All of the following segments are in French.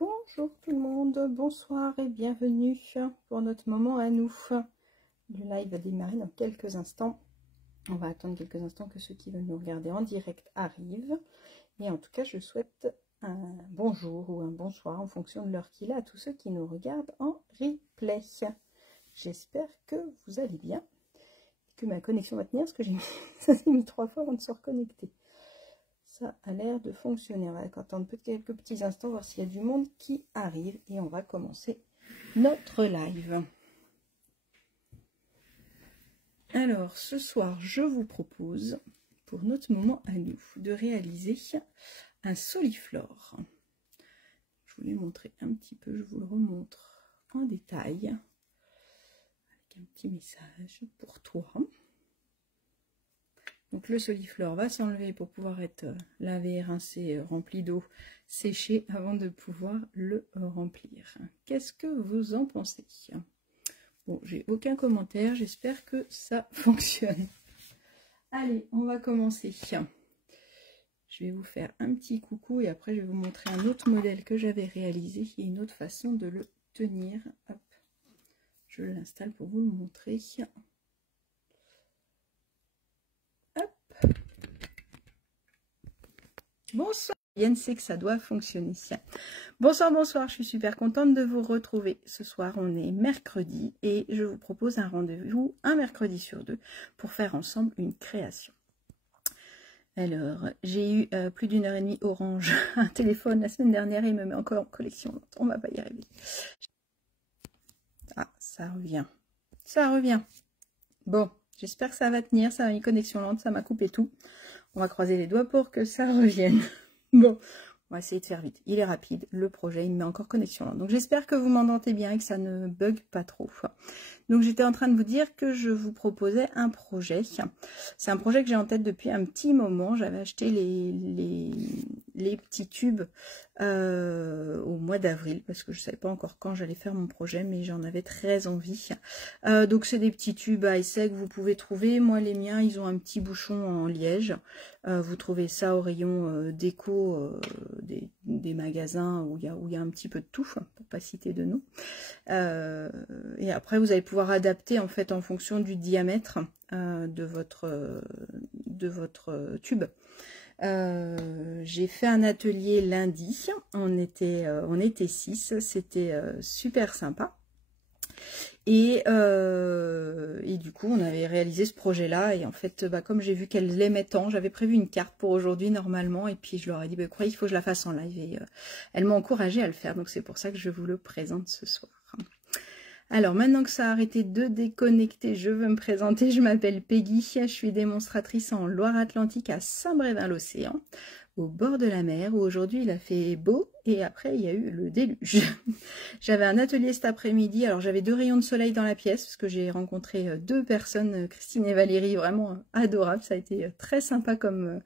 Bonjour tout le monde, bonsoir et bienvenue pour notre moment à nous. Le live va démarrer dans quelques instants. On va attendre quelques instants que ceux qui veulent nous regarder en direct arrivent. Et en tout cas, je souhaite un bonjour ou un bonsoir en fonction de l'heure qu'il est à tous ceux qui nous regardent en replay. J'espère que vous allez bien et que ma connexion va tenir parce que ça s'est mis 3 fois avant de se reconnecter. Ça a l'air de fonctionner. On va attendre quelques petits instants, voir s'il y a du monde qui arrive. Et on va commencer notre live. Alors, ce soir, je vous propose, pour notre moment à nous, de réaliser un soliflore. Je vous l'ai montré un petit peu, je vous le remontre en détail. Avec un petit message pour toi. Donc le soliflore va s'enlever pour pouvoir être lavé, rincé, rempli d'eau, séché avant de pouvoir le remplir. Qu'est-ce que vous en pensez? Bon, j'ai aucun commentaire, j'espère que ça fonctionne. Allez, on va commencer. Je vais vous faire un petit coucou et après je vais vous montrer un autre modèle que j'avais réalisé et une autre façon de le tenir. Hop, je l'installe pour vous le montrer. Bonsoir, Yann sait que ça doit fonctionner. Bonsoir, bonsoir, je suis super contente de vous retrouver. Ce soir, on est mercredi et je vous propose un rendez-vous un mercredi sur 2 pour faire ensemble une création. Alors, j'ai eu plus d'une heure et demie Orange, un téléphone la semaine dernière et il me met encore en collection. On va pas y arriver. Ah, ça revient. Ça revient. Bon, j'espère que ça va tenir. Ça a une connexion lente, ça m'a coupé tout. On va croiser les doigts pour que ça revienne. Bon, on va essayer de faire vite. Il est rapide, le projet, il me met encore connexion lente. Donc j'espère que vous m'entendez bien et que ça ne bug pas trop. Donc j'étais en train de vous dire que je vous proposais un projet. C'est un projet que j'ai en tête depuis un petit moment. J'avais acheté les petits tubes au mois d'avril parce que je ne savais pas encore quand j'allais faire mon projet, mais j'en avais très envie. Donc c'est des petits tubes à essai que vous pouvez trouver. Moi les miens, ils ont un petit bouchon en liège. Vous trouvez ça au rayon déco des magasins où il y a un petit peu de tout, pour pas citer de nom. Et après vous allez pouvoir adapter en fait en fonction du diamètre de votre tube. J'ai fait un atelier lundi, on était 6, c'était super sympa. Et du coup, on avait réalisé ce projet-là. Et en fait, comme j'ai vu qu'elle l'aimait tant, j'avais prévu une carte pour aujourd'hui normalement. Et puis, je leur ai dit, croyez, il faut que je la fasse en live. Et elle m'a encouragée à le faire. Donc, c'est pour ça que je vous le présente ce soir. Alors, maintenant que ça a arrêté de déconnecter, je veux me présenter. Je m'appelle Peggy. Je suis démonstratrice en Loire-Atlantique à Saint-Brévin-l'Océan, au bord de la mer, où aujourd'hui il a fait beau et après il y a eu le déluge. J'avais un atelier cet après-midi, alors j'avais 2 rayons de soleil dans la pièce parce que j'ai rencontré 2 personnes, Christine et Valérie, vraiment adorables. Ça a été très sympa comme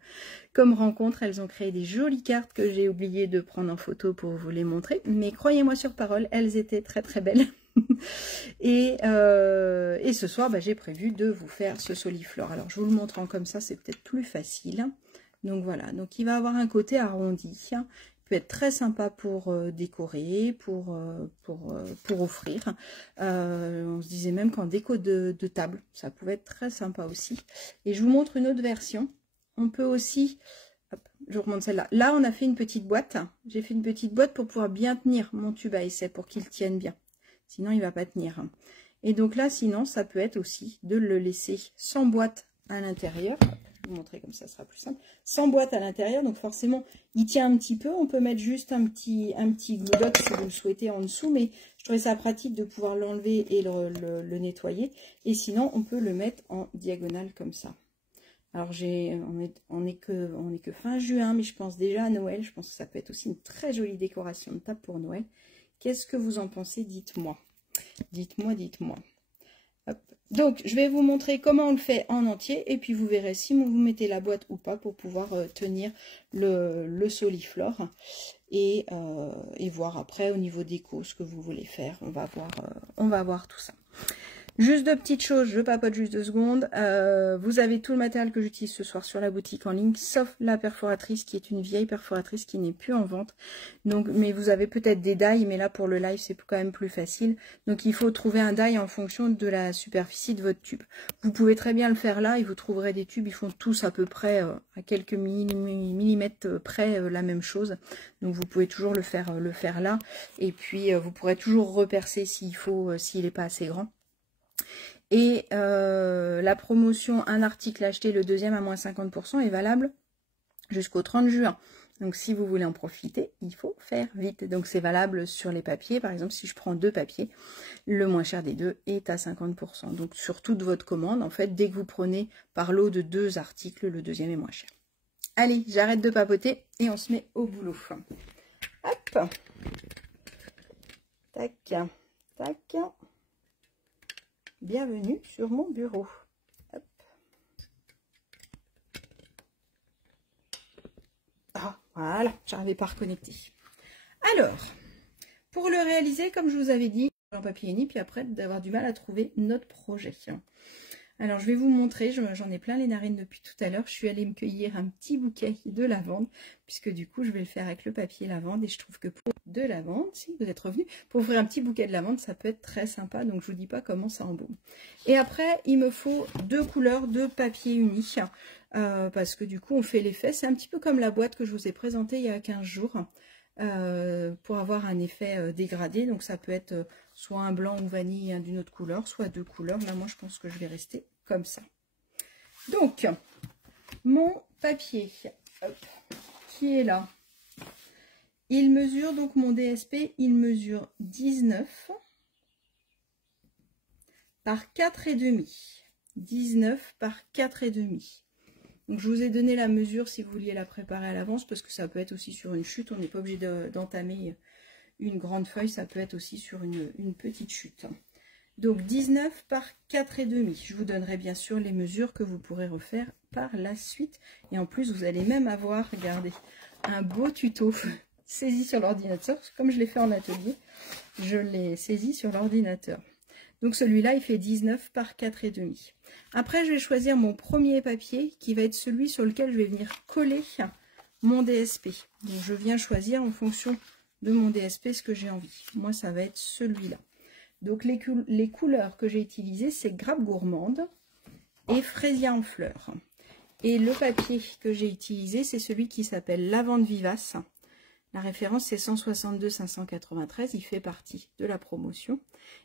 rencontre. Elles ont créé des jolies cartes que j'ai oublié de prendre en photo pour vous les montrer, mais croyez-moi sur parole, elles étaient très très belles. Et ce soir, j'ai prévu de vous faire ce soliflore. Alors je vous le montre en comme ça, c'est peut-être plus facile. Donc voilà, donc il va avoir un côté arrondi, il peut être très sympa pour décorer, pour offrir. On se disait même qu'en déco de table, ça pouvait être très sympa aussi. Et je vous montre une autre version. On peut aussi, hop, je vous remonte celle-là. Là, on a fait une petite boîte. J'ai fait une petite boîte pour pouvoir bien tenir mon tube à essai, pour qu'il tienne bien. Sinon, il ne va pas tenir. Et donc là, sinon, ça peut être aussi de le laisser sans boîte à l'intérieur. Vous montrer comme ça sera plus simple, sans boîte à l'intérieur, donc forcément il tient un petit peu. On peut mettre juste un petit glue dot si vous le souhaitez en dessous, mais je trouvais ça pratique de pouvoir l'enlever et le nettoyer. Et sinon on peut le mettre en diagonale comme ça. Alors on est que fin juin, mais je pense déjà à Noël. Je pense que ça peut être aussi une très jolie décoration de table pour Noël. Qu'est-ce que vous en pensez? Dites-moi, dites-moi. Donc, je vais vous montrer comment on le fait en entier et puis vous verrez si vous mettez la boîte ou pas pour pouvoir tenir le soliflore et voir après au niveau déco ce que vous voulez faire. On va voir tout ça. Juste deux petites choses, je papote juste 2 secondes. Vous avez tout le matériel que j'utilise ce soir sur la boutique en ligne, sauf la perforatrice qui est une vieille perforatrice qui n'est plus en vente. Donc, mais vous avez peut-être des die, mais là pour le live c'est quand même plus facile. Donc il faut trouver un die en fonction de la superficie de votre tube. Vous pouvez très bien le faire là et vous trouverez des tubes, ils font tous à peu près à quelques millimètres près la même chose. Donc vous pouvez toujours le faire là. Et puis vous pourrez toujours repercer s'il faut, s'il n'est pas assez grand. Et la promotion un article acheté, le deuxième à moins 50% est valable jusqu'au 30 juin. Donc si vous voulez en profiter, il faut faire vite. Donc c'est valable sur les papiers. Par exemple, si je prends 2 papiers, le moins cher des 2 est à 50%. Donc sur toute votre commande, en fait, dès que vous prenez par lot de 2 articles, le deuxième est moins cher. Allez, j'arrête de papoter et on se met au boulot. Hop. Tac, tac. Bienvenue sur mon bureau. Hop. Ah, voilà, j'arrivais pas à reconnecter. Alors, pour le réaliser, comme je vous avais dit, un papier uni, puis après d'avoir du mal à trouver notre projet. Alors, je vais vous montrer, j'en ai plein les narines depuis tout à l'heure. Je suis allée me cueillir un petit bouquet de lavande, puisque du coup, je vais le faire avec le papier lavande. Et je trouve que pour de lavande, si vous êtes revenu, pour ouvrir un petit bouquet de lavande, ça peut être très sympa. Donc, je vous dis pas comment ça embaume. Et après, il me faut 2 couleurs de papier uni, parce que du coup, on fait l'effet. C'est un petit peu comme la boîte que je vous ai présentée il y a 15 jours. Pour avoir un effet dégradé, donc ça peut être soit un blanc ou vanille d'une autre couleur, soit 2 couleurs. Là moi je pense que je vais rester comme ça. Donc mon papier, hop, qui est là, il mesure, donc mon DSP, il mesure 19 par 4,5. 19 par 4,5. Donc je vous ai donné la mesure si vous vouliez la préparer à l'avance, parce que ça peut être aussi sur une chute, on n'est pas obligé d'entamer une grande feuille, ça peut être aussi sur une petite chute. Donc 19 par 4,5. Je vous donnerai bien sûr les mesures que vous pourrez refaire par la suite. Et en plus, vous allez même avoir, regardez, un beau tuto saisi sur l'ordinateur. Comme je l'ai fait en atelier, je l'ai saisi sur l'ordinateur. Donc celui-là, il fait 19 par 4,5. Après, je vais choisir mon premier papier qui va être celui sur lequel je vais venir coller mon DSP. Donc je viens choisir en fonction de mon DSP ce que j'ai envie. Moi, ça va être celui-là. Donc les couleurs que j'ai utilisées, c'est Grappe Gourmande et Fraisia en fleurs. Et le papier que j'ai utilisé, c'est celui qui s'appelle Lavande Vivace. La référence, c'est 162 593. Il fait partie de la promotion.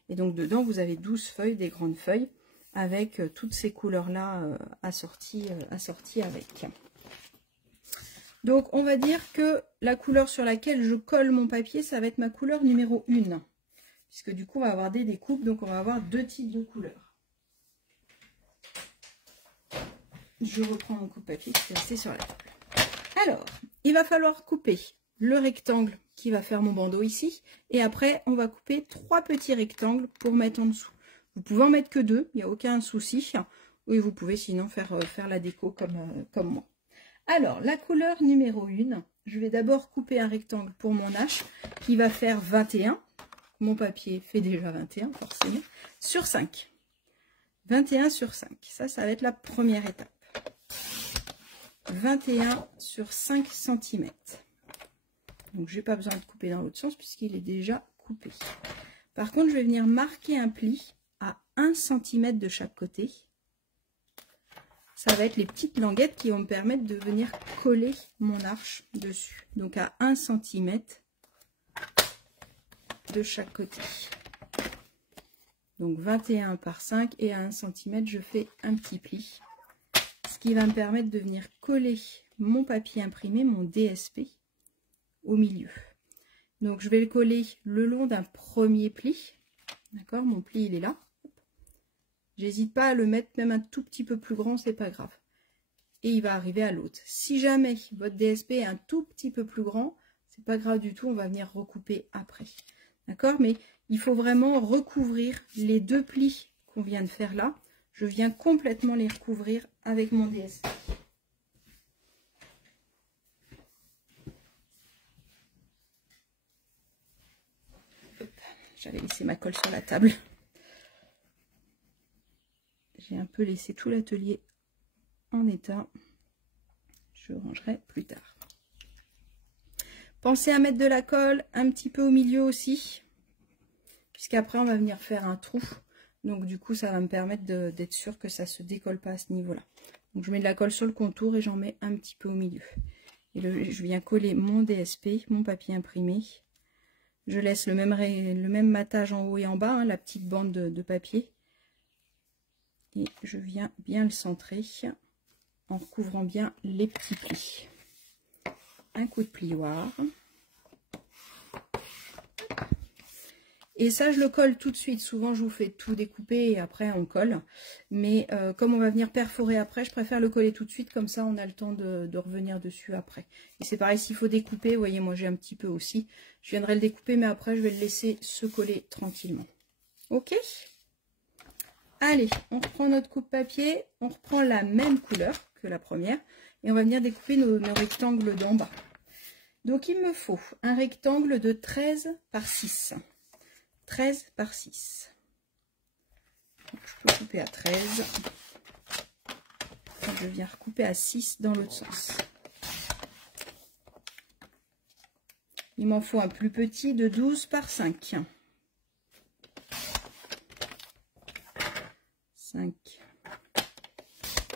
Et donc, dedans, vous avez 12 feuilles, des grandes feuilles, avec toutes ces couleurs-là assorties avec. Donc, on va dire que la couleur sur laquelle je colle mon papier, ça va être ma couleur numéro 1. Puisque du coup, on va avoir des découpes. Donc, on va avoir 2 types de couleurs. Je reprends mon coupe-papier qui est resté sur la table. Alors, il va falloir couper le rectangle qui va faire mon bandeau ici. Et après, on va couper 3 petits rectangles pour mettre en dessous. Vous pouvez en mettre que 2, il n'y a aucun souci. Oui, vous pouvez sinon faire la déco comme moi. Alors, la couleur numéro 1, je vais d'abord couper un rectangle pour mon H qui va faire 21. Mon papier fait déjà 21, forcément, sur 5. 21 sur 5. Ça va être la première étape. 21 sur 5 cm. Donc, je n'ai pas besoin de couper dans l'autre sens puisqu'il est déjà coupé. Par contre, je vais venir marquer un pli à 1 cm de chaque côté. Ça va être les petites languettes qui vont me permettre de venir coller mon arche dessus. Donc, à 1 cm de chaque côté. Donc, 21 par 5 et à 1 cm, je fais un petit pli. Ce qui va me permettre de venir coller mon papier imprimé, mon DSP, au milieu. Donc je vais le coller le long d'un premier pli. D'accord, mon pli il est là. J'hésite pas à le mettre même un tout petit peu plus grand, c'est pas grave. Et il va arriver à l'autre. Si jamais votre DSP est un tout petit peu plus grand, c'est pas grave du tout, on va venir recouper après. D'accord, mais il faut vraiment recouvrir les 2 plis qu'on vient de faire là. Je viens complètement les recouvrir avec mon DSP. J'avais laissé ma colle sur la table. j'ai un peu laissé tout l'atelier en état. Je rangerai plus tard. Pensez à mettre de la colle un petit peu au milieu aussi, puisqu'après on va venir faire un trou. Donc du coup, ça va me permettre d'être sûr que ça ne se décolle pas à ce niveau-là. Donc je mets de la colle sur le contour et j'en mets un petit peu au milieu. Et je viens coller mon DSP, mon papier imprimé. Je laisse le même matage en haut et en bas, hein, la petite bande de papier. Et je viens bien le centrer en recouvrant bien les petits plis. Un coup de plioir. Et ça, je le colle tout de suite. Souvent, je vous fais tout découper et après, on colle. Mais comme on va venir perforer après, je préfère le coller tout de suite. Comme ça, on a le temps de revenir dessus après. Et c'est pareil, s'il faut découper, vous voyez, moi, j'ai un petit peu aussi. Je viendrai le découper, mais après, je vais le laisser se coller tranquillement. OK? Allez, on reprend notre coupe-papier. On reprend la même couleur que la première. Et on va venir découper nos rectangles d'en bas. Donc, il me faut un rectangle de 13 par 6. 13 par 6. Donc, je peux couper à 13. Donc, je viens recouper à 6 dans l'autre sens. Il m'en faut un plus petit de 12 par 5. 5.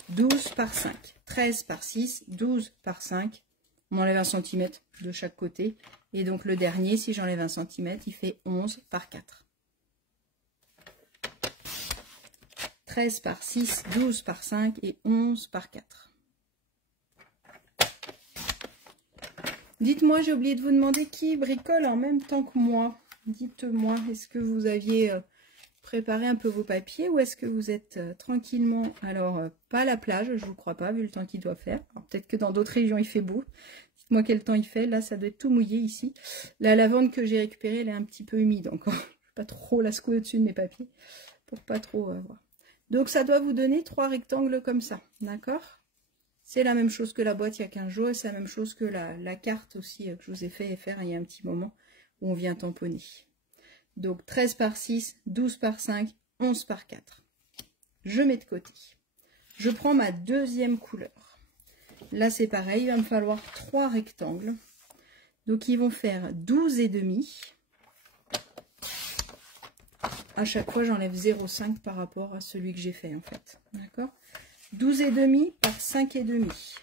12 par 5. 13 par 6. 12 par 5. On enlève 1 cm de chaque côté. Et donc le dernier, si j'enlève 1 cm, il fait 11 par 4. 13 par 6, 12 par 5 et 11 par 4. Dites-moi, j'ai oublié de vous demander qui bricole en même temps que moi. Dites-moi, est-ce que vous aviez préparé un peu vos papiers ou est-ce que vous êtes tranquillement, alors pas à la plage, je ne vous crois pas, vu le temps qu'il doit faire. Peut-être que dans d'autres régions, il fait beau. Dites-moi quel temps il fait. Là, ça doit être tout mouillé ici. La lavande que j'ai récupérée, elle est un petit peu humide encore. Je ne vais pas trop la secouer au-dessus de mes papiers pour pas trop voir. Donc, ça doit vous donner 3 rectangles comme ça. D'accord? C'est la même chose que la boîte il y a 15 jours. Et c'est la même chose que la carte aussi que je vous ai fait faire il y a un petit moment où on vient tamponner. Donc, 13 par 6, 12 par 5, 11 par 4. Je mets de côté. Je prends ma deuxième couleur. Là, c'est pareil, il va me falloir 3 rectangles. Donc, ils vont faire 12,5. À chaque fois, j'enlève 0,5 par rapport à celui que j'ai fait, en fait. D'accord? 12,5 par 5,5.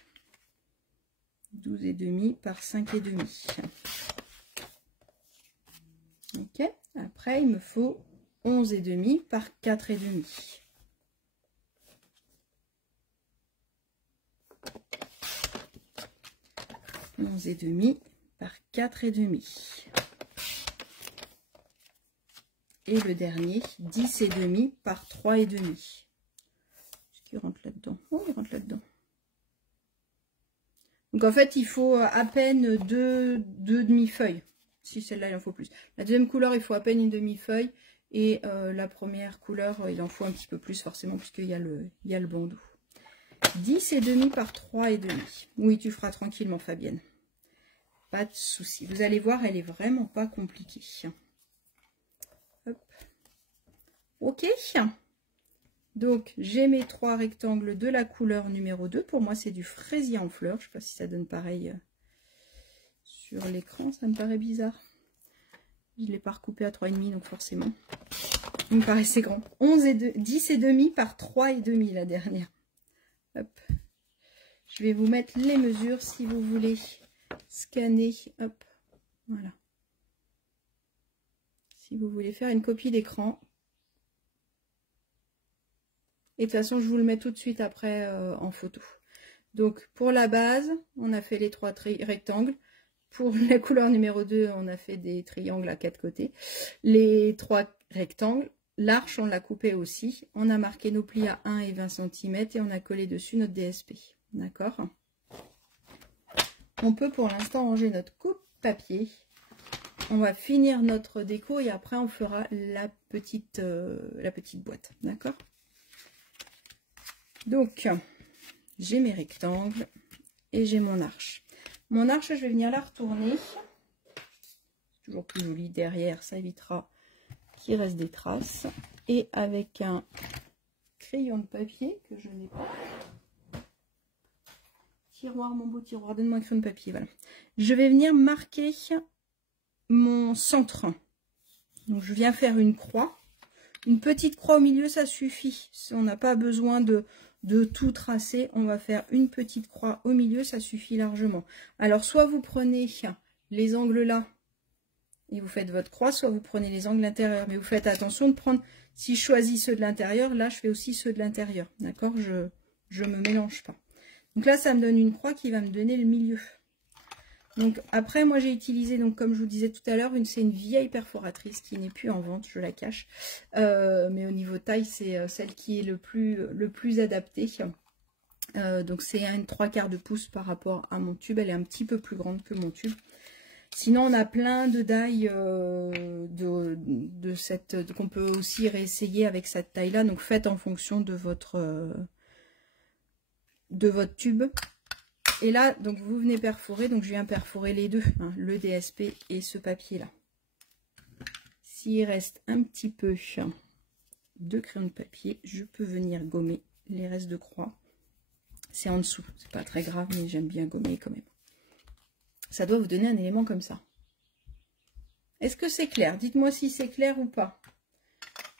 12,5 par 5,5. Ok? Après, il me faut 11,5 par 4,5. 11,5 par 4,5. Et le dernier, 10,5 par 3,5. Est-ce qu'il rentre là-dedans? Oh, il rentre là-dedans. Donc en fait, il faut à peine deux demi-feuilles. Si celle-là, il en faut plus. La deuxième couleur, il faut à peine une demi-feuille. Et la première couleur, il en faut un petit peu plus forcément, puisqu'il y a le bandeau. 10,5 par 3,5. Oui, tu feras tranquillement, Fabienne. Pas de souci. Vous allez voir, elle est vraiment pas compliquée. Hop. Ok. Donc, j'ai mes 3 rectangles de la couleur numéro 2. Pour moi, c'est du fraisier en fleurs. Je ne sais pas si ça donne pareil sur l'écran. Ça me paraît bizarre. Je ne l'ai pas recoupé à 3,5, donc forcément. Il me paraissait grand. 10,5 par 3,5 la dernière. Hop. Je vais vous mettre les mesures si vous voulez scanner. Hop. Voilà. Si vous voulez faire une copie d'écran. Et de toute façon, je vous le mets tout de suite après en photo. Donc, pour la base, on a fait les 3 rectangles. Pour la couleur numéro 2, on a fait des triangles à 4 côtés. Les 3 rectangles. L'arche, on l'a coupé aussi. On a marqué nos plis à 1 et 20 cm et on a collé dessus notre DSP. D'accord? On peut pour l'instant ranger notre coupe papier. On va finir notre déco et après on fera la petite boîte. D'accord? Donc, j'ai mes rectangles et j'ai mon arche. Mon arche, je vais venir la retourner. Toujours plus joli derrière, ça évitera qu'il reste des traces. Et avec un crayon de papier que je n'ai pas. Tiroir, mon beau tiroir, donne-moi un crayon de papier, voilà. Je vais venir marquer mon centre. Donc je viens faire une croix. Une petite croix au milieu, ça suffit. On n'a pas besoin de tout tracer. On va faire une petite croix au milieu, ça suffit largement. Alors soit vous prenez les angles là et vous faites votre croix, soit vous prenez les angles intérieurs. Mais vous faites attention de prendre, si je choisis ceux de l'intérieur, là je fais aussi ceux de l'intérieur. D'accord, je me mélange pas. Donc là, ça me donne une croix qui va me donner le milieu. Donc après, moi j'ai utilisé, donc comme je vous disais tout à l'heure, c'est une vieille perforatrice qui n'est plus en vente, je la cache. Mais au niveau taille, c'est celle qui est le plus adaptée. Donc c'est une 3/4 de pouce par rapport à mon tube. Elle est un petit peu plus grande que mon tube. Sinon, on a plein de die qu'on peut aussi réessayer avec cette taille-là. Donc faites en fonction de votre tube. Et là, donc vous venez perforer, donc je viens perforer les deux, hein, le DSP et ce papier-là. S'il reste un petit peu de crayon de papier, je peux venir gommer les restes de croix. C'est en dessous, c'est pas très grave, mais j'aime bien gommer quand même. Ça doit vous donner un élément comme ça. Est-ce que c'est clair? Dites-moi si c'est clair ou pas.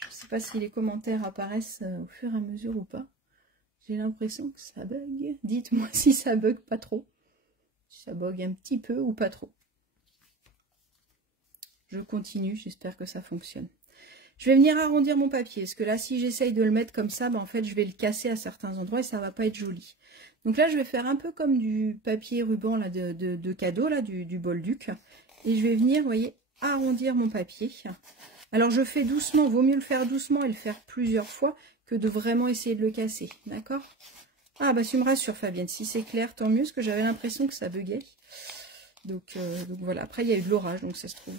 Je ne sais pas si les commentaires apparaissent au fur et à mesure ou pas. J'ai l'impression que ça bug. Dites-moi si ça bug pas trop. Si ça bug un petit peu ou pas trop. Je continue, j'espère que ça fonctionne. Je vais venir arrondir mon papier. Parce que là, si j'essaye de le mettre comme ça, ben en fait, je vais le casser à certains endroits et ça va pas être joli. Donc là, je vais faire un peu comme du papier ruban là, de cadeau, là, du Bolduc. Et je vais venir, vous voyez, arrondir mon papier. Alors, je fais doucement. Vaut mieux le faire doucement et le faire plusieurs fois que de vraiment essayer de le casser, d'accord? Ah bah tu me rassures Fabienne, si c'est clair, tant mieux, parce que j'avais l'impression que ça buguait. Donc voilà, après il y a eu de l'orage, donc ça se trouve,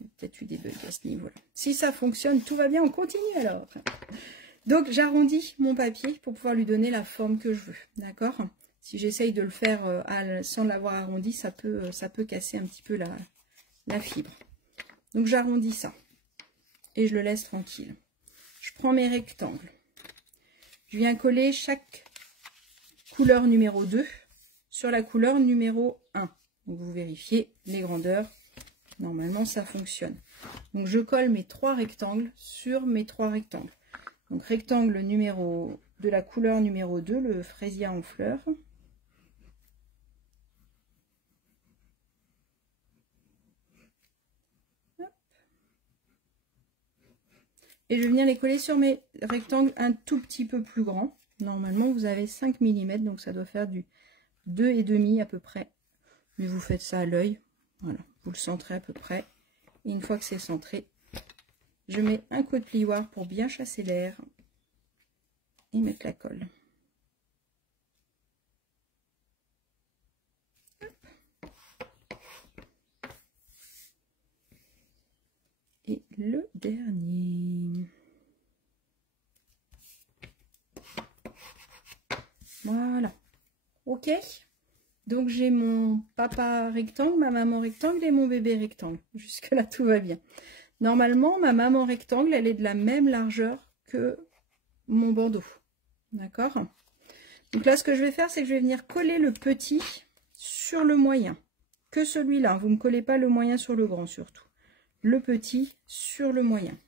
il y a peut-être eu des bugs à ce niveau-là. Si ça fonctionne, tout va bien, on continue alors. Donc j'arrondis mon papier pour pouvoir lui donner la forme que je veux, d'accord? Si j'essaye de le faire sans l'avoir arrondi, ça peut casser un petit peu la fibre. Donc j'arrondis ça, et je le laisse tranquille. Je prends mes rectangles. Je viens coller chaque couleur numéro 2 sur la couleur numéro 1. Donc vous vérifiez les grandeurs. Normalement, ça fonctionne. Donc je colle mes 3 rectangles sur mes 3 rectangles. Donc rectangle numéro de la couleur numéro 2, le fraisier en fleurs. Et je vais venir les coller sur mes rectangles un tout petit peu plus grands. Normalement, vous avez 5 mm, donc ça doit faire du 2,5 à peu près. Mais vous faites ça à l'œil. Voilà, vous le centrez à peu près. Et une fois que c'est centré, je mets un coup de plioir pour bien chasser l'air et mettre la colle. Et le dernier. Voilà. Ok. Donc j'ai mon papa rectangle, ma maman rectangle et mon bébé rectangle. Jusque là tout va bien. Normalement ma maman rectangle, elle est de la même largeur que mon bandeau. D'accord? Donc là ce que je vais faire, c'est que je vais venir coller le petit sur le moyen. Que celui-là. Vous ne collez pas le moyen sur le grand surtout. Le petit sur le moyen.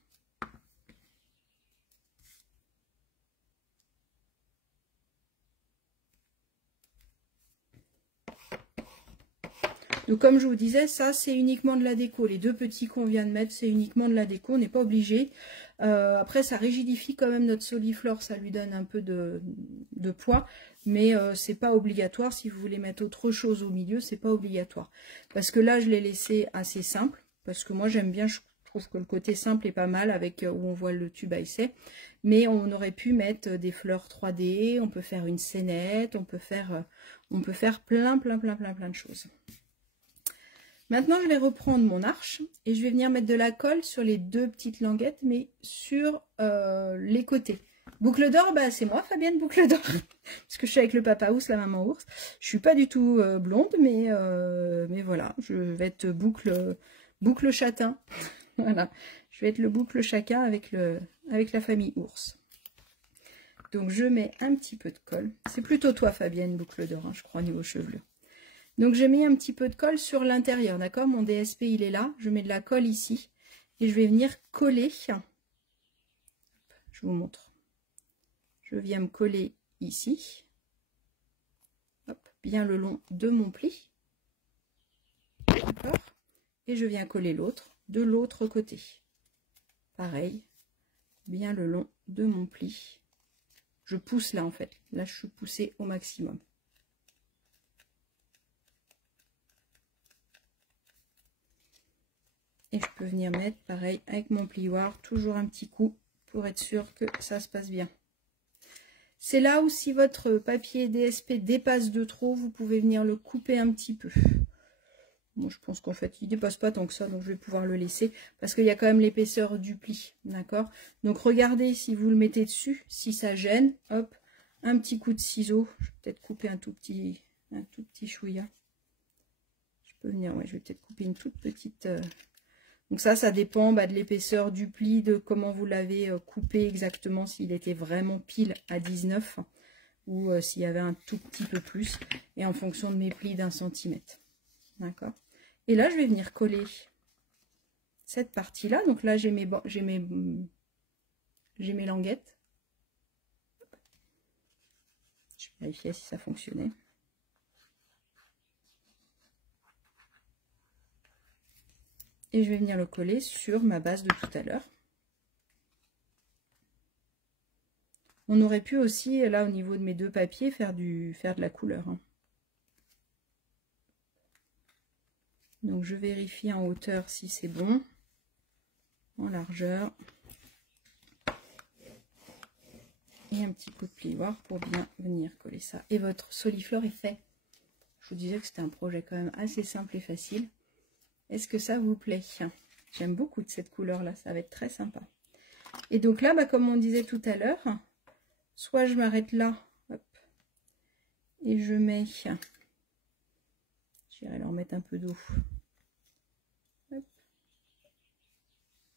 Donc comme je vous disais, ça c'est uniquement de la déco. Les 2 petits qu'on vient de mettre, c'est uniquement de la déco, on n'est pas obligé. Après ça rigidifie quand même notre soliflore, ça lui donne un peu de poids, mais c'est pas obligatoire. Si vous voulez mettre autre chose au milieu, c'est pas obligatoire. Parce que là je l'ai laissé assez simple, parce que moi j'aime bien, je trouve que le côté simple est pas mal avec où on voit le tube à essai. Mais on aurait pu mettre des fleurs 3D, on peut faire une scénette, on peut faire plein de choses. Maintenant, je vais reprendre mon arche et je vais venir mettre de la colle sur les 2 petites languettes, mais sur les côtés. Boucle d'or, bah, c'est moi, Fabienne, boucle d'or. Parce que je suis avec le papa ours, la maman ours. Je suis pas du tout blonde, mais voilà, je vais être boucle châtain. Voilà, je vais être le boucle chacun avec la famille ours. Donc je mets un petit peu de colle. C'est plutôt toi Fabienne, boucle d'or, hein, je crois, niveau chevelure. Donc j'ai mis un petit peu de colle sur l'intérieur, d'accord? Mon DSP il est là, je mets de la colle ici. Et je vais venir coller. Je vous montre. Je viens me coller ici. Hop, bien le long de mon pli. D'accord? Et je viens coller l'autre de l'autre côté. Pareil, bien le long de mon pli. Je pousse là en fait. Là, je suis poussée au maximum. Et je peux venir mettre pareil avec mon plioir, toujours un petit coup pour être sûr que ça se passe bien. C'est là où si votre papier DSP dépasse de trop, vous pouvez venir le couper un petit peu. Moi, je pense qu'en fait, il ne dépasse pas tant que ça, donc je vais pouvoir le laisser parce qu'il y a quand même l'épaisseur du pli, d'accord? Donc, regardez si vous le mettez dessus, si ça gêne, hop, un petit coup de ciseau. Je vais peut-être couper un tout petit chouïa. Je peux venir, ouais, je vais peut-être couper une toute petite. Donc ça dépend de l'épaisseur du pli, de comment vous l'avez coupé exactement, s'il était vraiment pile à 19 ou s'il y avait un tout petit peu plus, et en fonction de mes plis d'1 centimètre. D'accord? Et là, je vais venir coller cette partie-là. Donc là, j'ai mes languettes. Je vais vérifier si ça fonctionnait. Et je vais venir le coller sur ma base de tout à l'heure. On aurait pu aussi, là, au niveau de mes deux papiers, faire de la couleur. Hein. Donc je vérifie en hauteur si c'est bon, en largeur, et un petit coup de plioir pour bien venir coller ça. Et votre soliflore est fait. Je vous disais que c'était un projet quand même assez simple et facile. Est-ce que ça vous plaît? J'aime beaucoup de cette couleur là, ça va être très sympa. Et donc là, comme on disait tout à l'heure, soit je m'arrête là, hop, et je mets, j'irai leur mettre un peu d'eau.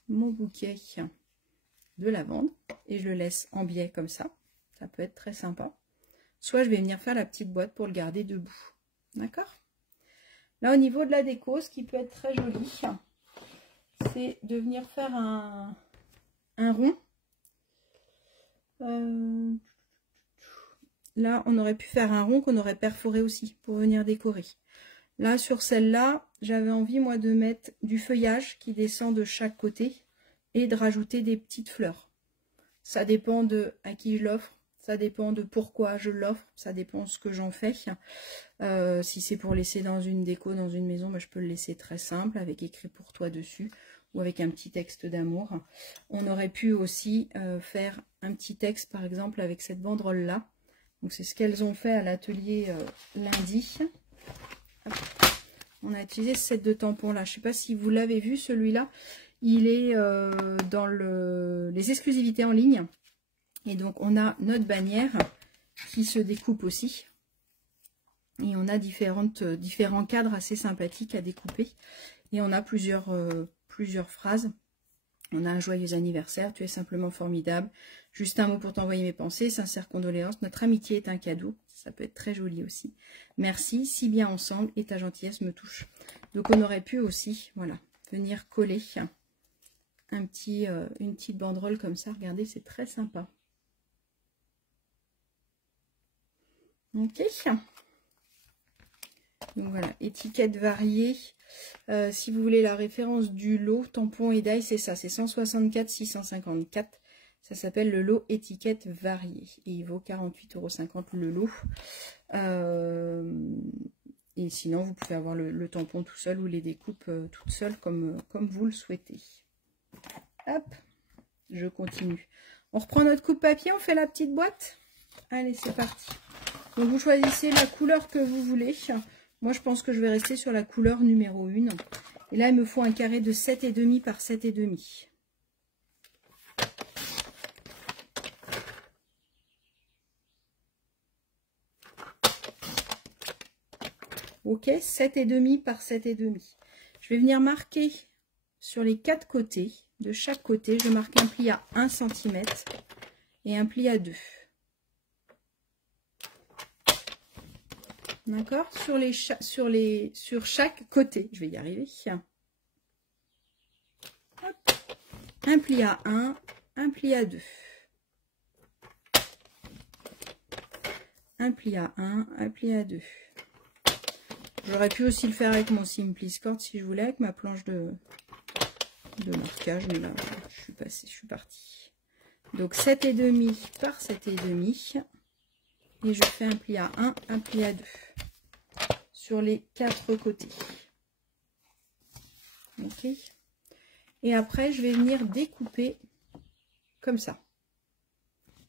Mon bouquet de lavande et je le laisse en biais comme ça peut être très sympa. Soit je vais venir faire la petite boîte pour le garder debout, d'accord? Là au niveau de la déco, ce qui peut être très joli, c'est de venir faire un rond. Là on aurait pu faire un rond qu'on aurait perforé aussi pour venir décorer. Là, sur celle-là, j'avais envie, moi, de mettre du feuillage qui descend de chaque côté et de rajouter des petites fleurs. Ça dépend de à qui je l'offre, ça dépend de pourquoi je l'offre, ça dépend de ce que j'en fais. Si c'est pour laisser dans une déco, dans une maison, je peux le laisser très simple, avec écrit pour toi dessus, ou avec un petit texte d'amour. On aurait pu aussi faire un petit texte, par exemple, avec cette banderole-là. Donc, c'est ce qu'elles ont fait à l'atelier lundi. On a utilisé ce set de tampons là. Je ne sais pas si vous l'avez vu, celui-là. Il est dans les exclusivités en ligne. Et donc, on a notre bannière qui se découpe aussi. Et on a différents cadres assez sympathiques à découper. Et on a plusieurs phrases. On a un joyeux anniversaire, tu es simplement formidable. Juste un mot pour t'envoyer mes pensées, sincères condoléances. Notre amitié est un cadeau. Ça peut être très joli aussi. Merci, si bien ensemble et ta gentillesse me touche. Donc on aurait pu aussi, voilà, venir coller une petite banderole comme ça. Regardez, c'est très sympa. Ok. Donc voilà, étiquette variée. Si vous voulez la référence du lot, tampon et die, c'est ça, c'est 164 654. Ça s'appelle le lot étiquette variée. Et il vaut 48,50 € le lot. Et sinon, vous pouvez avoir le tampon tout seul ou les découpes toutes seules comme vous le souhaitez. Hop, je continue. On reprend notre coupe-papier, on fait la petite boîte. Allez, c'est parti. Donc, vous choisissez la couleur que vous voulez. Moi, je pense que je vais rester sur la couleur numéro 1. Et là, il me faut un carré de 7,5 par 7,5. Ok, 7,5 par 7,5. Je vais venir marquer sur les 4 côtés. De chaque côté, je marque un pli à 1 cm et un pli à 2. D'accord, sur chaque côté. Je vais y arriver. Hop. Un pli à 1, un pli à 2. Un pli à 1, un pli à 2. J'aurais pu aussi le faire avec mon Simpliscord si je voulais, avec ma planche de marquage, mais là, je suis partie. Donc 7,5 par 7,5. Et je fais un pli à 1, un pli à 2. Sur les 4 côtés. Ok. Et après, je vais venir découper comme ça.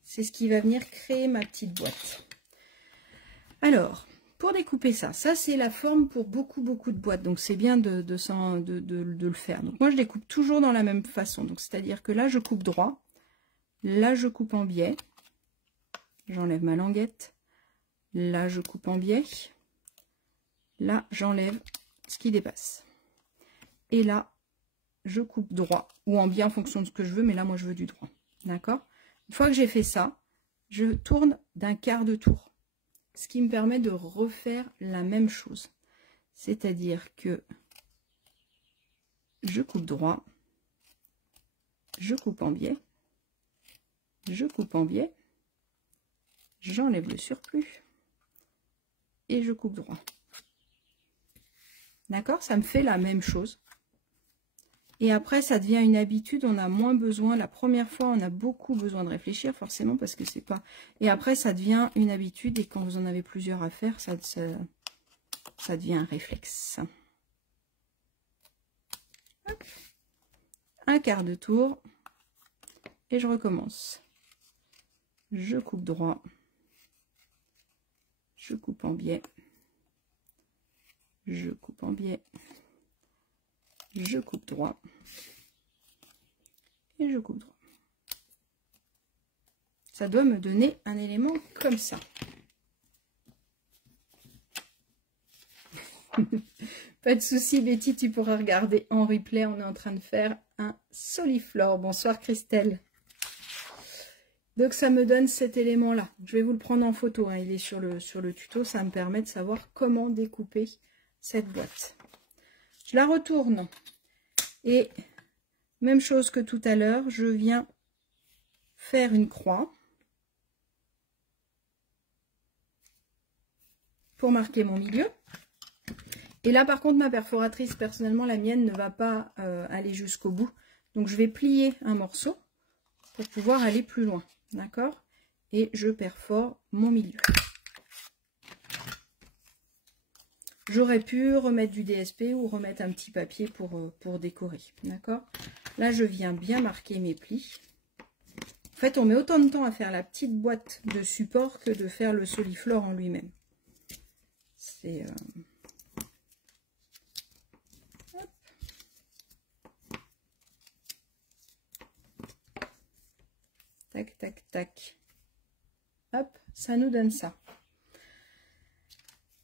C'est ce qui va venir créer ma petite boîte. Alors, pour découper ça c'est la forme pour beaucoup de boîtes. Donc, c'est bien de le faire. Donc, moi, je découpe toujours dans la même façon. Donc, c'est-à-dire que là, je coupe droit. Là, je coupe en biais. J'enlève ma languette. Là, je coupe en biais. Là, j'enlève ce qui dépasse. Et là, je coupe droit ou en biais en fonction de ce que je veux. Mais là, moi, je veux du droit. D'accord? Une fois que j'ai fait ça, je tourne d'un quart de tour. Ce qui me permet de refaire la même chose. C'est-à-dire que je coupe droit, je coupe en biais, je coupe en biais, j'enlève le surplus et je coupe droit. D'accord? Ça me fait la même chose. Et après, ça devient une habitude, on a moins besoin. La première fois, on a beaucoup besoin de réfléchir, forcément, parce que c'est pas... Et après, ça devient une habitude, et quand vous en avez plusieurs à faire, ça devient un réflexe. Hop. Un quart de tour, et je recommence. Je coupe droit, je coupe en biais, je coupe en biais, je coupe droit et je coupe droit. Ça doit me donner un élément comme ça. Pas de souci, Betty, tu pourras regarder en replay. On est en train de faire un soliflore. Bonsoir Christelle. Donc ça me donne cet élément là. Je vais vous le prendre en photo, hein. Il est sur le tuto. Ça me permet de savoir comment découper cette boîte. Je la retourne. Et même chose que tout à l'heure, je viens faire une croix pour marquer mon milieu. Et là, par contre, ma perforatrice, personnellement, la mienne ne va pas aller jusqu'au bout. Donc, je vais plier un morceau pour pouvoir aller plus loin. D'accord? Et je perfore mon milieu. J'aurais pu remettre du DSP ou remettre un petit papier pour décorer. D'accord? Là, je viens bien marquer mes plis. En fait, on met autant de temps à faire la petite boîte de support que de faire le soliflore en lui-même. C'est... Tac, tac, tac. Hop, ça nous donne ça.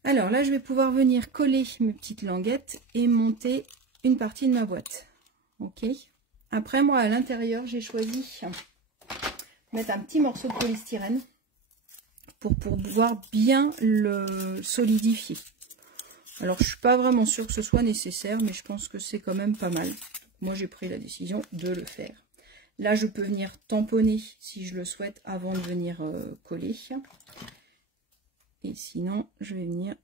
Alors là, je vais pouvoir venir coller mes petites languettes et monter une partie de ma boîte. Ok. Après, moi, à l'intérieur, j'ai choisi de mettre un petit morceau de polystyrène pour pouvoir bien le solidifier. Alors, je suis pas vraiment sûre que ce soit nécessaire, mais je pense que c'est quand même pas mal. Moi, j'ai pris la décision de le faire. Là, je peux venir tamponner si je le souhaite avant de venir coller. Et sinon, je vais venir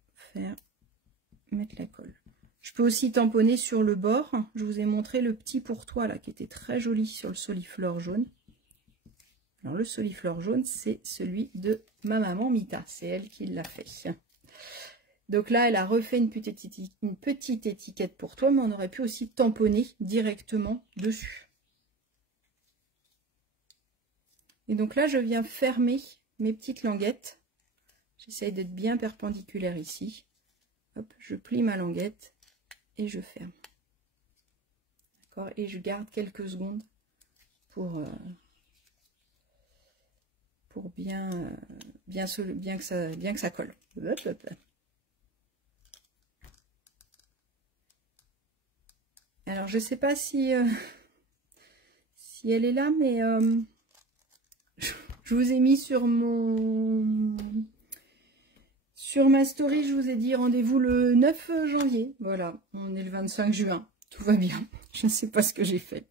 mettre la colle. Je peux aussi tamponner sur le bord. Je vous ai montré le petit pourtois là qui était très joli sur le soliflore jaune. Alors, le soliflore jaune, c'est celui de ma maman Mita. C'est elle qui l'a fait. Donc là, elle a refait une petite étiquette pour toi, mais on aurait pu aussi tamponner directement dessus. Et donc là, je viens fermer mes petites languettes. J'essaye d'être bien perpendiculaire ici. Hop, je plie ma languette et je ferme. D'accord? Et je garde quelques secondes pour bien que ça colle. Hop, hop, hop. Alors, je ne sais pas si elle est là, mais je vous ai mis sur Sur ma story, je vous ai dit rendez-vous le 9 janvier. Voilà, on est le 25 juin. Tout va bien. Je ne sais pas ce que j'ai fait.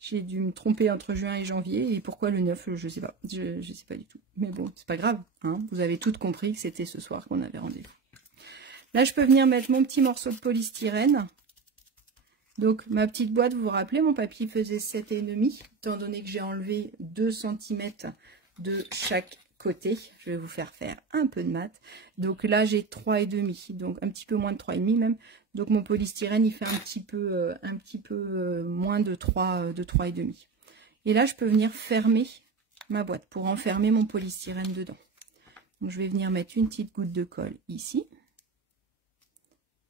J'ai dû me tromper entre juin et janvier. Et pourquoi le 9, je ne sais pas. Je ne sais pas du tout. Mais bon, c'est pas grave. Hein. Vous avez toutes compris que c'était ce soir qu'on avait rendez-vous. Là, je peux venir mettre mon petit morceau de polystyrène. Donc, ma petite boîte, vous vous rappelez, mon papier faisait 7,5. Étant donné que j'ai enlevé 2 cm de chaque côté. Je vais vous faire un peu de maths. Donc là, j'ai 3,5. Donc, un petit peu moins de 3,5 même. Donc mon polystyrène, il fait un petit peu moins de 3,5. Et là, je peux venir fermer ma boîte pour enfermer mon polystyrène dedans. Donc je vais venir mettre une petite goutte de colle ici,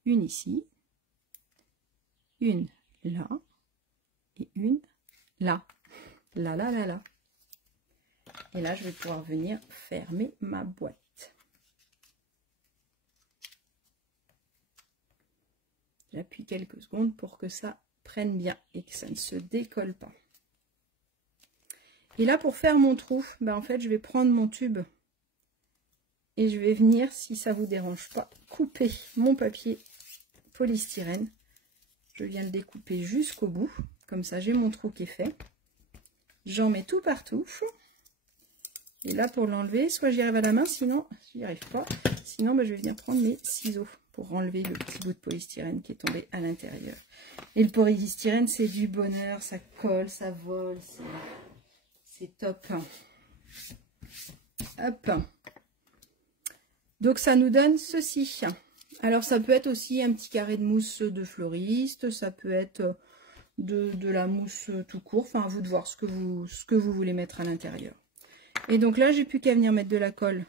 une ici, une là et une là. Là, là, là, là. Et là, je vais pouvoir venir fermer ma boîte. J'appuie quelques secondes pour que ça prenne bien et que ça ne se décolle pas. Et là, pour faire mon trou, ben en fait, je vais prendre mon tube et je vais venir, si ça ne vous dérange pas, couper mon papier polystyrène. Je viens le découper jusqu'au bout. Comme ça, j'ai mon trou qui est fait. J'en mets tout partout. Et là, pour l'enlever, soit j'y arrive à la main, sinon, j'y arrive pas. Sinon, ben, je vais venir prendre mes ciseaux pour enlever le petit bout de polystyrène qui est tombé à l'intérieur. Et le polystyrène, c'est du bonheur, ça colle, ça vole, c'est top. Hop. Donc ça nous donne ceci. Alors ça peut être aussi un petit carré de mousse de fleuriste, ça peut être de la mousse tout court, enfin à vous de voir ce que vous voulez mettre à l'intérieur. Et donc là, j'ai plus qu'à venir mettre de la colle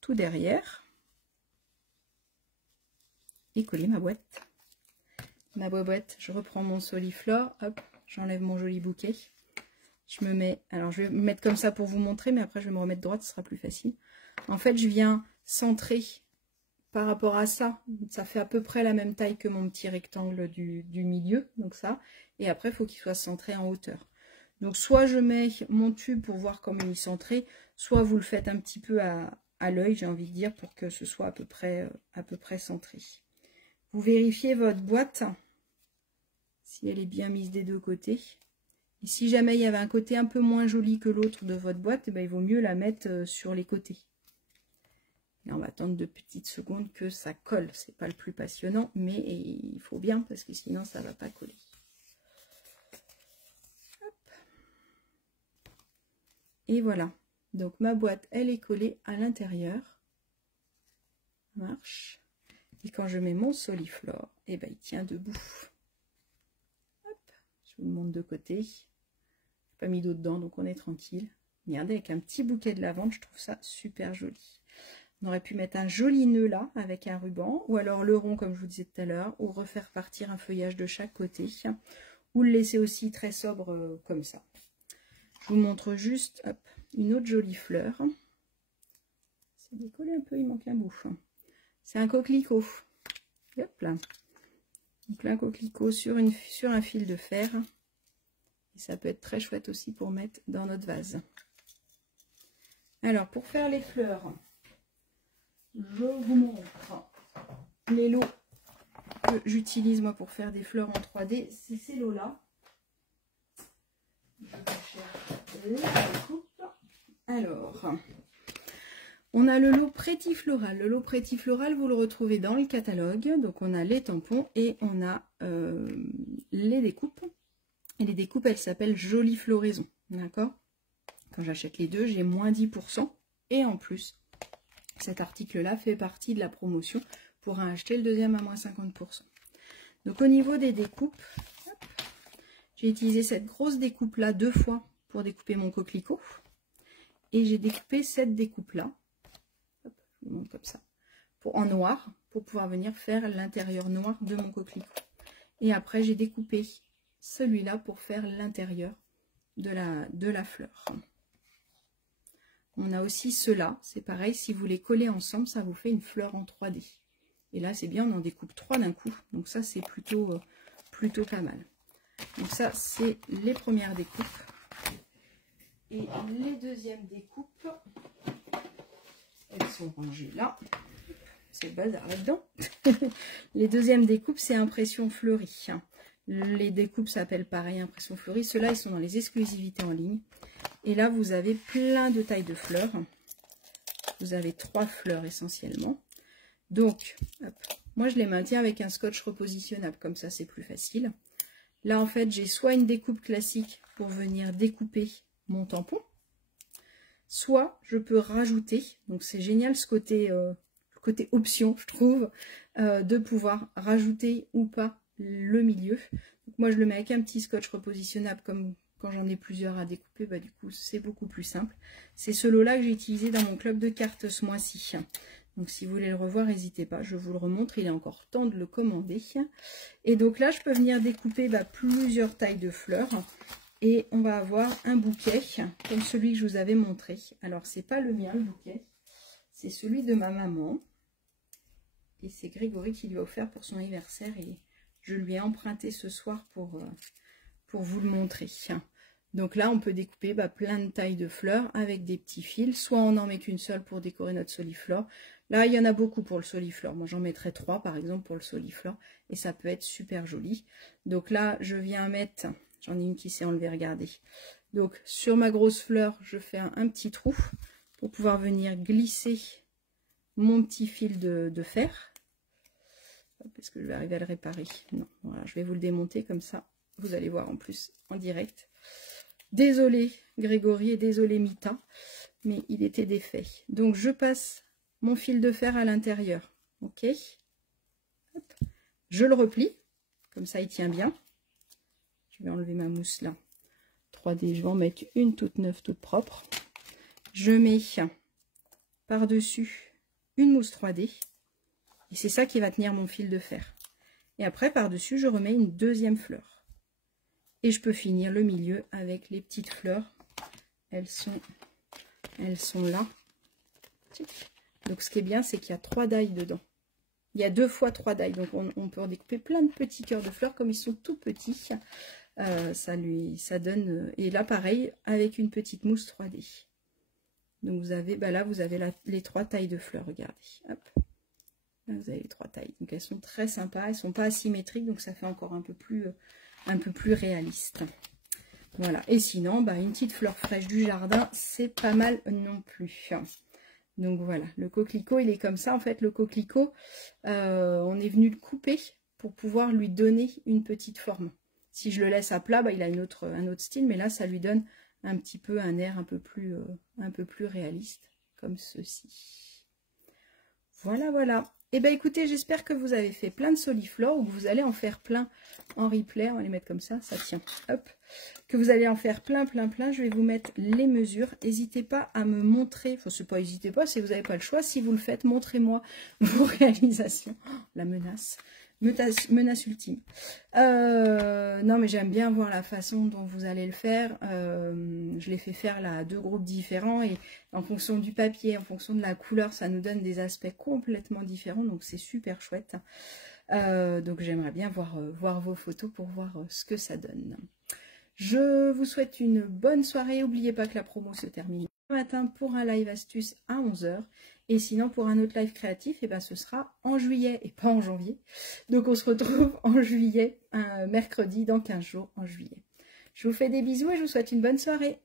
tout derrière. Et coller ma boîte. Ma boîte, je reprends mon Soliflore, hop, j'enlève mon joli bouquet. Je me mets, alors je vais me mettre comme ça pour vous montrer, mais après je vais me remettre droite, ce sera plus facile. En fait, je viens centrer par rapport à ça. Ça fait à peu près la même taille que mon petit rectangle du milieu, donc ça. Et après, il faut qu'il soit centré en hauteur. Donc soit je mets mon tube pour voir comment il est centré, soit vous le faites un petit peu à l'œil, j'ai envie de dire, pour que ce soit à peu près centré. Vous vérifiez votre boîte, si elle est bien mise des deux côtés. Et si jamais il y avait un côté un peu moins joli que l'autre de votre boîte, eh bien, il vaut mieux la mettre sur les côtés. Et on va attendre 2 petites secondes que ça colle. C'est pas le plus passionnant, mais il faut bien parce que sinon ça ne va pas coller. Hop. Et voilà. Donc ma boîte, elle est collée à l'intérieur. Marche. Et quand je mets mon Soliflore, eh ben, il tient debout. Hop, je vous le montre de côté. Je n'ai pas mis d'eau dedans, donc on est tranquille. Regardez, avec un petit bouquet de lavande, je trouve ça super joli. On aurait pu mettre un joli nœud là, avec un ruban, ou alors le rond, comme je vous disais tout à l'heure, ou refaire partir un feuillage de chaque côté, ou le laisser aussi très sobre comme ça. Je vous montre juste hop, une autre jolie fleur. C'est décollé un peu, il manque un bout. C'est un coquelicot. Hop là. Donc là, un coquelicot sur un fil de fer. Et ça peut être très chouette aussi pour mettre dans notre vase. Alors, pour faire les fleurs, je vous montre les lots que j'utilise moi pour faire des fleurs en 3D. C'est ces lots-là. Je vais chercher la coupe. Alors... on a le lot Prétifloral. Le lot Prétifloral, vous le retrouvez dans le catalogue. Donc, on a les tampons et on a les découpes. Et les découpes, elles s'appellent Jolie Floraison. D'accord? Quand j'achète les deux, j'ai moins 10%. Et en plus, cet article-là fait partie de la promotion pour en acheter le deuxième à moins 50%. Donc, au niveau des découpes, j'ai utilisé cette grosse découpe-là 2 fois pour découper mon coquelicot. Et j'ai découpé cette découpe-là. Comme ça, en noir, pour pouvoir venir faire l'intérieur noir de mon coquelicot. Et après, j'ai découpé celui-là pour faire l'intérieur de la fleur. On a aussi ceux-là, c'est pareil, si vous les collez ensemble, ça vous fait une fleur en 3D. Et là, c'est bien, on en découpe 3 d'un coup. Donc ça, c'est plutôt pas mal. Donc ça, c'est les premières découpes. Et les deuxièmes découpes, elles sont rangées là. c'est le bazar là-dedans. Les deuxièmes découpes, c'est impression fleurie. Les découpes s'appellent pareil, impression fleurie. Ceux-là, ils sont dans les exclusivités en ligne. Et là, vous avez plein de tailles de fleurs. Vous avez 3 fleurs essentiellement. Donc, hop, moi, je les maintiens avec un scotch repositionnable. Comme ça, c'est plus facile. Là, en fait, j'ai soit une découpe classique pour venir découper mon tampon. Soit je peux rajouter, donc c'est génial ce côté, côté option, je trouve, de pouvoir rajouter ou pas le milieu. Donc moi, je le mets avec un petit scotch repositionnable, comme quand j'en ai plusieurs à découper, bah, du coup, c'est beaucoup plus simple. C'est ce lot-là que j'ai utilisé dans mon club de cartes ce mois-ci. Donc, si vous voulez le revoir, n'hésitez pas, je vous le remontre, il est encore temps de le commander. Et donc là, je peux venir découper plusieurs tailles de fleurs. Et on va avoir un bouquet, comme celui que je vous avais montré. Alors, c'est pas le mien, le bouquet. C'est celui de ma maman. Et c'est Grégory qui lui a offert pour son anniversaire. Et je lui ai emprunté ce soir pour vous le montrer. Donc là, on peut découper plein de tailles de fleurs avec des petits fils. Soit on n'en met qu'une seule pour décorer notre soliflore. Là, il y en a beaucoup pour le soliflore. Moi, j'en mettrais 3, par exemple, pour le soliflore. Et ça peut être super joli. Donc là, je viens mettre... J'en ai une qui s'est enlevée, regardez. Donc, sur ma grosse fleur, je fais un petit trou pour pouvoir venir glisser mon petit fil de fer. Est-ce que je vais arriver à le réparer? Non, voilà, je vais vous le démonter comme ça. Vous allez voir en plus en direct. Désolée Grégory et désolée Mita, mais il était défait. Donc, je passe mon fil de fer à l'intérieur. Ok. Hop. Je le replie, comme ça il tient bien. Je vais enlever ma mousse là. 3D, je vais en mettre une toute neuve, toute propre. Je mets par-dessus une mousse 3D. Et c'est ça qui va tenir mon fil de fer. Et après, par-dessus, je remets une deuxième fleur. Et je peux finir le milieu avec les petites fleurs. Elles sont là. Donc, ce qui est bien, c'est qu'il y a 3 dailles dedans. Il y a 2 fois 3 dailles. Donc, on peut en découper plein de petits cœurs de fleurs comme ils sont tout petits. Ça donne, et là pareil avec une petite mousse 3D. Donc vous avez, là vous avez les 3 tailles de fleurs, regardez, hop, là vous avez les 3 tailles, donc elles sont très sympas, elles sont pas asymétriques, donc ça fait encore un peu plus réaliste. Voilà, et sinon une petite fleur fraîche du jardin, c'est pas mal non plus. Donc voilà, le coquelicot il est comme ça en fait. Le coquelicot, on est venu le couper pour pouvoir lui donner une petite forme. Si je le laisse à plat, il a un autre style, mais là, ça lui donne un petit peu un air un peu plus réaliste, comme ceci. Voilà, voilà. Et écoutez, j'espère que vous avez fait plein de soliflores, ou que vous allez en faire plein en replay. On va les mettre comme ça tient. Hop. Que vous allez en faire plein. Je vais vous mettre les mesures. N'hésitez pas à me montrer, enfin, c'est pas n'hésitez pas, si vous n'avez pas le choix, si vous le faites, montrez-moi vos réalisations. La menace. Menace ultime. Non, mais j'aime bien voir la façon dont vous allez le faire. Je l'ai fait faire là à 2 groupes différents et en fonction du papier, en fonction de la couleur, ça nous donne des aspects complètement différents. Donc c'est super chouette. Donc j'aimerais bien voir vos photos pour voir ce que ça donne. Je vous souhaite une bonne soirée. N'oubliez pas que la promo se termine ce matin pour un live astuce à 11 h. Et sinon, pour un autre live créatif, ce sera en juillet et pas en janvier. Donc, on se retrouve en juillet, un mercredi, dans 15 jours, en juillet. Je vous fais des bisous et je vous souhaite une bonne soirée.